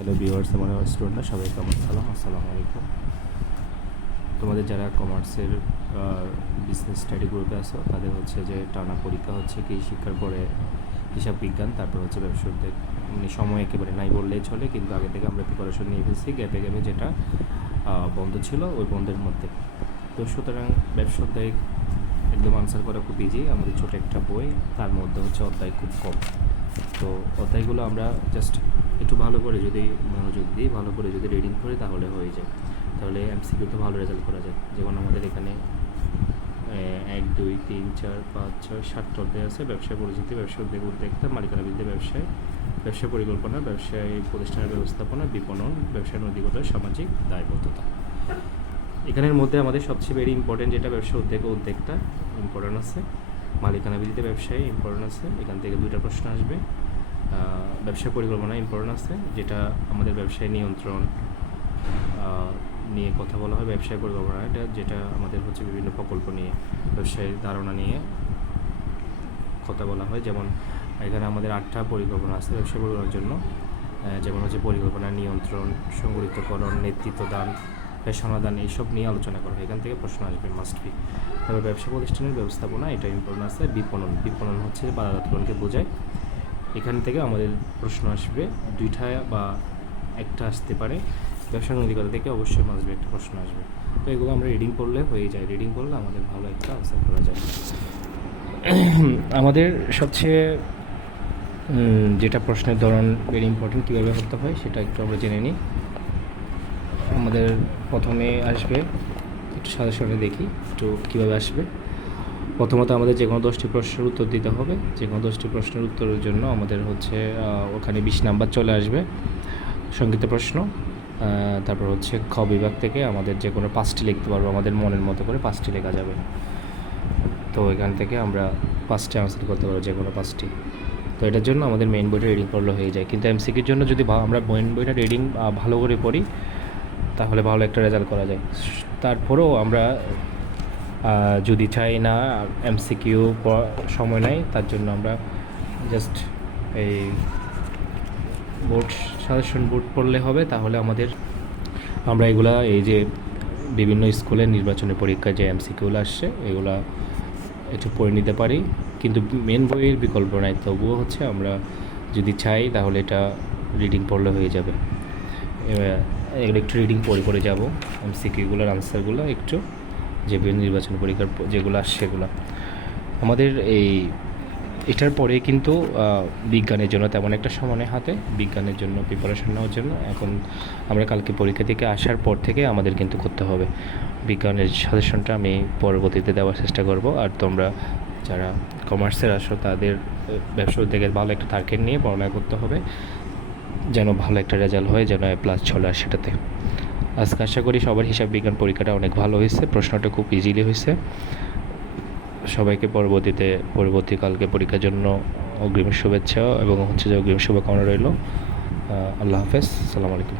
Hello viewers, আমার স্টুডেন্টরা সবাই কেমন? আসসালামু আলাইকুম। তোমাদের যারা কমার্সের বিজনেস স্টাডি গ্রুপে আছো তাদের হচ্ছে যে টানা পরীক্ষা হচ্ছে কি শিক্ষার পরে হিসাব বিজ্ঞান, তারপর হচ্ছে ব্যবসা উদ্যোগ। মানে সময় একেবারে নাই বললেই চলে, কিন্তু আগে থেকে আমরা প্রিপারেশন নিয়ে ফেলছি গ্যাপে গ্যাপে, যেটা বন্ধ ছিল ওই বন্ধের মধ্যে। তো সুতরাং ব্যবসা উদ্যোগ একদম আনসার করা খুব ইজি। আমাদের ছোটো একটা বই, তার মধ্যে হচ্ছে অধ্যায় খুব কম। তো অধ্যায়গুলো আমরা জাস্ট একটু ভালো করে যদি মনোযোগ দিই, ভালো করে যদি রিডিং করি তাহলে হয়ে যায়, তাহলে এমসিকিউতে ভালো রেজাল্ট করা যায়। যেমন আমাদের এখানে 1 2 3 4 5 6 7টা অধ্যায় আছে। ব্যবসায় পরিচিতি, ব্যবসা উদ্যোক্তা, মালিকানা বৃদ্ধি, ব্যবসায় পরিকল্পনা, ব্যবসায়ী প্রতিষ্ঠানের ব্যবস্থাপনা, বিপণন, ব্যবসায় নৈতিকতা, সামাজিক দায়বদ্ধতা। এখানের মধ্যে আমাদের সবচেয়ে ভেরি ইম্পর্টেন্ট যেটা ব্যবসা উদ্যোক্তা ইম্পর্টেন্ট আছে, মালিকানা বৃদ্ধিতে ব্যবসায়ী ইম্পর্টেন্ট আছে, এখান থেকে 2টা প্রশ্ন আসবে। ব্যবসা পরিকল্পনা ইম্পর্টেন্ট আছে, যেটা আমাদের ব্যবসায় নিয়ন্ত্রণ নিয়ে কথা বলা হয়। ব্যবসায় পরিকল্পনা এটা যেটা আমাদের হচ্ছে বিভিন্ন প্রকল্প নিয়ে, ব্যবসায়ী ধারণা নিয়ে কথা বলা হয়। যেমন এখানে আমাদের 8টা পরিকল্পনা আছে ব্যবসা পরিকল্পনার জন্য, যেমন হচ্ছে পরিকল্পনা, নিয়ন্ত্রণ, সংগঠিতকরণ, নেতৃত্ব দান, পেশনাদান, এইসব নিয়ে আলোচনা করা হয়। এখান থেকে প্রশ্ন আসবে মাস্ট বি। তারপর ব্যবসা প্রতিষ্ঠানের ব্যবস্থাপনা, এটা ইম্পর্টেন্ট আছে। বিপণন হচ্ছে বাজারজাতকরণকে বোঝায়। এখান থেকে আমাদের প্রশ্ন আসবে 2টা বা 1টা আসতে পারে। ব্যবসা নৈতিকতা থেকে অবশ্যই মাস্ট বি একটা প্রশ্ন আসবে। তো এগুলো আমরা রিডিং করলে হয়ে যায়, রিডিং করলে আমাদের ভালো একটা আনসার করা যায়। আমাদের সবচেয়ে যেটা প্রশ্নের ধরন ভেরি ইম্পর্টেন্ট, কীভাবে করতে হয় সেটা একটু আমরা জেনে নিই। আমাদের প্রথমে আসবে, একটু সাজেশনে দেখি একটু কীভাবে আসবে। প্রথমত আমাদের যে কোনো 10টি প্রশ্নের উত্তর দিতে হবে। যে কোনো 10টি প্রশ্নের উত্তরের জন্য আমাদের হচ্ছে ওখানে 20 নাম্বার চলে আসবে সংক্ষিপ্ত প্রশ্ন। তারপর হচ্ছে খ বিভাগ থেকে আমাদের যে কোনো 5টি লিখতে পারবো, আমাদের মনের মতো করে 5টি লেখা যাবে। তো এখান থেকে আমরা 5টি আনসার করতে পারবো, যে কোনো 5টি। তো এটার জন্য আমাদের মেইন বইটা রিডিং করলে হয়ে যায়। কিন্তু এমসিকিউর জন্য যদি আমরা মেইন বইটা রিডিং ভালো করে পড়ি তাহলে ভালো একটা রেজাল্ট করা যায়। তারপরেও আমরা যদি চাই না এমসিকিউ সময় নাই, তার জন্য আমরা জাস্ট এই সাজেশন বোর্ড পড়লে হবে। তাহলে আমরা এগুলা এই যে বিভিন্ন স্কুলের নির্বাচনী পরীক্ষায় যে এমসিকিউগুলো আসছে এগুলা একটু পড়ে নিতে পারি। কিন্তু মেন বইয়ের বিকল্প নাই, তবুও হচ্ছে আমরা যদি চাই তাহলে এটা রিডিং পড়লে হয়ে যাবে। এগুলো একটু রিডিং পড়ে যাবো, এমসিকিউগুলোর আনসারগুলো একটু, যে বিভিন্ন নির্বাচনী পরীক্ষার যেগুলো আসছে সেগুলো আমাদের এটার পরে কিন্তু বিজ্ঞানের জন্য তেমন একটা সময় হাতে, বিজ্ঞানের জন্য প্রিপারেশন নেওয়ার জন্য এখন আমরা কালকে পরীক্ষা থেকে আসার পর থেকে আমাদের কিন্তু করতে হবে। বিজ্ঞানের সাজেশনটা আমি পরবর্তীতে দেওয়ার চেষ্টা করব। আর তোমরা যারা কমার্সের আসো তাদের ব্যবসা উদ্যোগের ভালো একটা টার্গেট নিয়ে পড়ালেখা করতে হবে, যেন ভালো একটা রেজাল্ট হয়, যেন A+ চলে আসে সেটাতে। আজকে আশা করি সবার হিসাব বিজ্ঞান পরীক্ষাটা অনেক ভালো হয়েছে, প্রশ্নটা খুব ইজিলি হয়েছে। সবাইকে পরবর্তীকালকে পরীক্ষার জন্য অগ্রিম শুভেচ্ছা এবং হচ্ছে যে অগ্রিম শুভকামনা রইল। আল্লাহ হাফেজ, আসসালামু আলাইকুম।